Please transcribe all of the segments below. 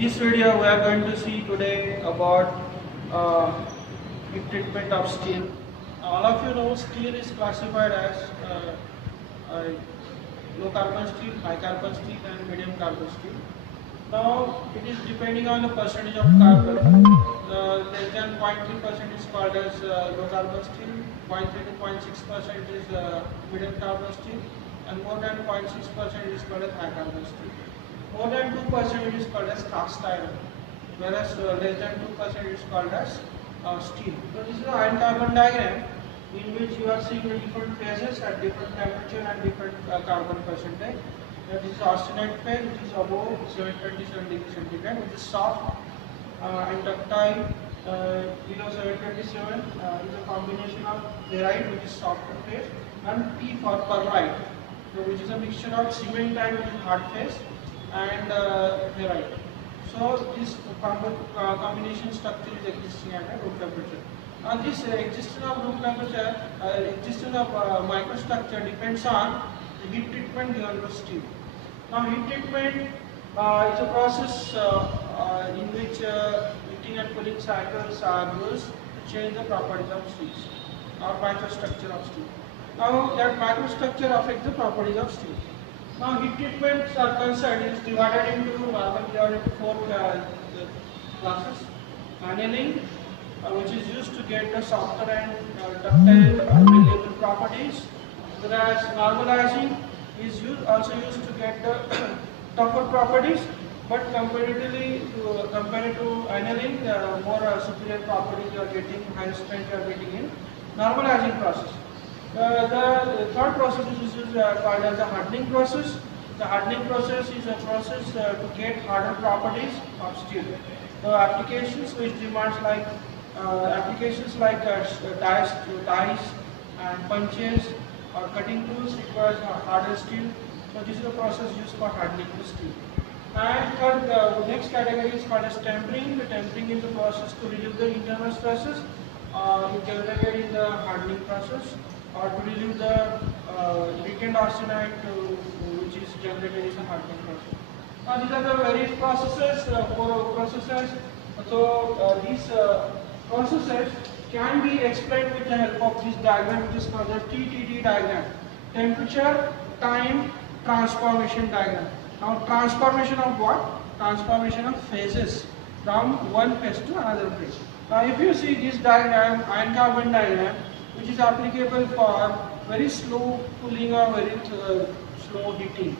this video we are going to see today about heat treatment of steel. All of you know steel is classified as low carbon steel, high carbon steel and medium carbon steel. Now it is depending on the percentage of carbon. Less than 0.3% is called as low carbon steel, 0.3 to 0.6% is medium carbon steel, and more than 0.6% is called as high carbon steel. More than 2% is called as cast iron, whereas less than 2% is called as steel. So this is an iron carbon diagram in which you are seeing the different phases at different temperature and different carbon percentage. This is austenite phase, which is above 727 degrees centigrade, which is soft and ductile. Below 727 is a combination of ferrite, which is softer phase, and P for perlite, which is a mixture of cement and which is hard phase, and ferrite. So this combination structure is existing at a room temperature. This existence of room temperature, existence of microstructure depends on the heat treatment given to steel. Now heat treatment is a process in which heating and cooling cycles are used to change the properties of steel or microstructure of steel. Now that microstructure affects the properties of steel. Now heat treatments are concerned is divided into four classes. Annealing, which is used to get the softer and ductile malleable properties, whereas normalizing is also used to get the tougher properties, but comparatively compared to annealing, more superior properties you are getting, higher strength you are getting in normalizing process. The third process is called as the hardening process. The hardening process is a process to get harder properties of steel. The applications which demands like dies and punches or cutting tools requires harder steel. So this is the process used for hardening the steel. And third, the next category is called as tempering. The tempering is a process to relieve the internal stresses generated in the hardening process, or to relieve the weakened austenite which is generated in the hardening process. Now these are the various processes, four processes. So these processes can be explained with the help of this diagram, which is called the TTD diagram. Temperature, time, transformation diagram. Now transformation of what? Transformation of phases from one phase to another phase. Now if you see this diagram, iron carbon diagram, which is applicable for very slow cooling or very slow heating,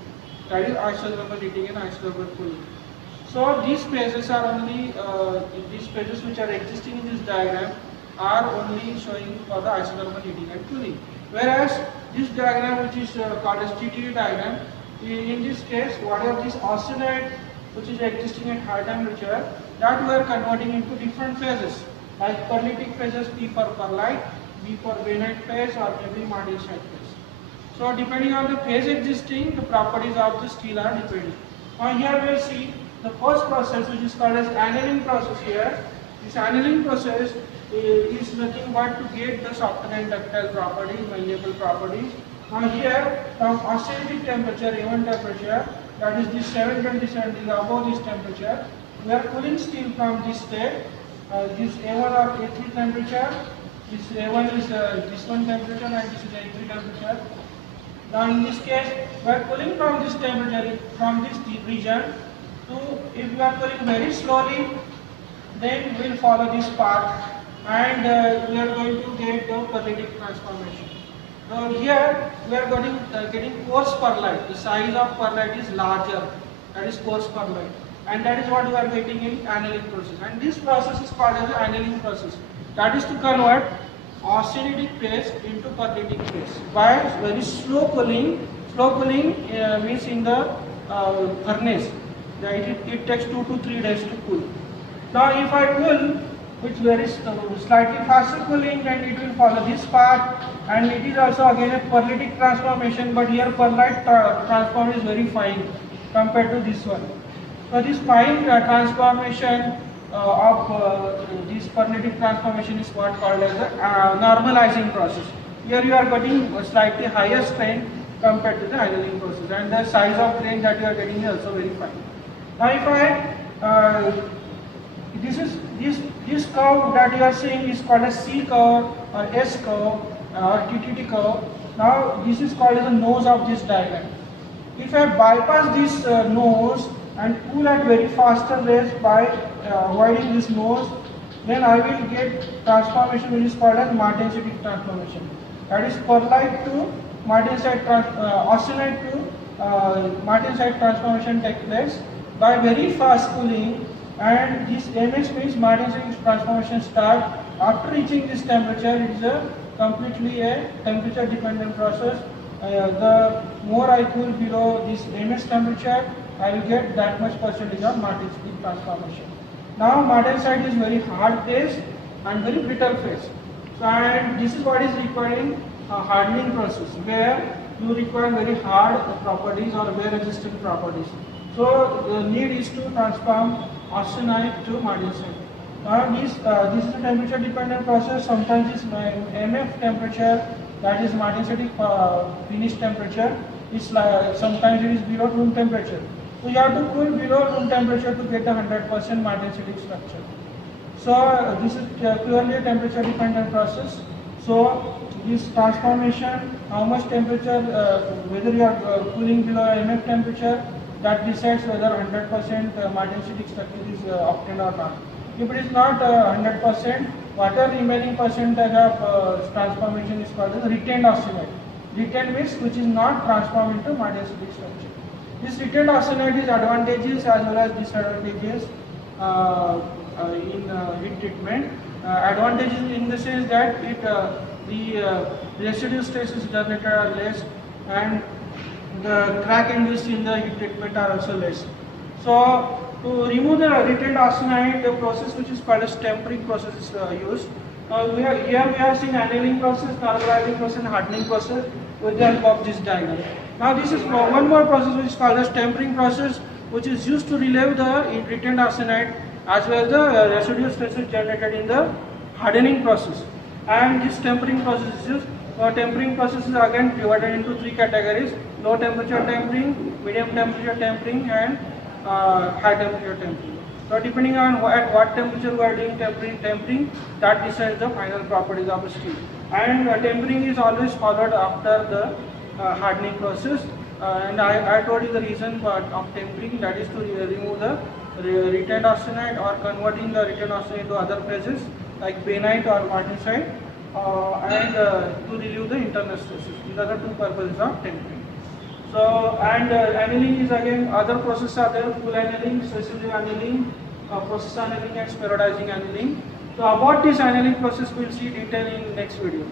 that is isothermal heating and isothermal cooling. So these phases are only these phases which are existing in this diagram are only showing for the isothermal heating and cooling. Whereas this diagram, which is called as TTD diagram, in this case, whatever this austenite which is existing at high temperature, that we are converting into different phases, like perlitic phases, P for perlite, B for bainite phase, or maybe martensite phase. So depending on the phase existing, the properties of the steel are depending. Now here we will see the first process, which is called as annealing process here. This annealing process is nothing but to get the softer and ductile properties, malleable properties. Now here, from austenitic temperature, A1 temperature, that is this 727 degrees above this temperature, we are cooling steel from this state. This A1 or A3 temperature, this A1 is this one temperature and this is A3 temperature. Now in this case, we are cooling from this temperature, from this region, to, if we are cooling very slowly, then we will follow this path and we are going to get the perlitic transformation. Now here we are getting coarse perlite. The size of perlite is larger, that is coarse perlite, and that is what we are getting in annealing process. And this process is called as the annealing process. That is to convert austenitic phase into perlitic phase by very slow cooling. Slow cooling means in the furnace. It takes 2 to 3 days to cool. Now if I cool with very slightly faster cooling, then it will follow this path, and it is also again a perlitic transformation, but here perlite transform is very fine compared to this one. So this fine transformation of this perlitic transformation is what called as the normalizing process. Here you are getting a slightly higher strength compared to the annealing process, and the size of grain that you are getting is also very fine. Now if I uh, this curve that you are seeing is called a C curve or S curve or TTT curve. Now this is called as the nose of this diagram. If I bypass this nose and pull at very faster rates by avoiding this nose, then I will get transformation which is called as Martensitic transformation. That is pearlite to Martensite, austenite to Martensite transformation takes place by very fast cooling, and this MX means Martensite transformation start after reaching this temperature. It is a completely a temperature dependent process. The more I cool below this MS temperature, I will get that much percentage of Martensite transformation. Now Martensite is very hard phase and very brittle phase. So, and this is what is requiring a hardening process where you require very hard properties or wear resistant properties. So the need is to transform austenite to Martensite. Now this is a temperature dependent process. Sometimes this MF temperature, that is Martensitic finish temperature, is sometimes it is below room temperature. So you have to cool below room temperature to get a 100% Martensitic structure. So this is purely a temperature dependent process. So this transformation, how much temperature, whether you are cooling below MF temperature, that decides whether 100% Martensitic structure is obtained or not. If it is not 100%, whatever remaining percentage of transformation is called as retained austenite. Retained means which is not transformed into Martensitic structure. This retained austenite is advantages as well as disadvantages in heat treatment. Advantages in the sense that the residue stresses generated are less and the crack induced in the heat treatment are also less. So to remove the retained austenite, the process which is called as tempering process is used. Here we have seen annealing process, normalizing process and hardening process with the help of this diagram. Now this is one more process which is called as tempering process, which is used to relieve the retained austenite as well as the residue stresses generated in the hardening process. And this tempering process is used. Tempering process is again divided into three categories: low temperature tempering, medium temperature tempering and high temperature tempering. So depending on at what temperature we are doing tempering, that decides the final properties of the steel. And tempering is always followed after the hardening process. And I told you the reason of tempering, that is to remove the retained austenite or converting the retained austenite to other phases like bainite or martensite, and to relieve the internal stresses. These are the two purposes of tempering. So, and annealing is again other processes are there: full annealing, successive annealing, process annealing and spheroidizing annealing. So about this annealing process we will see detail in next video.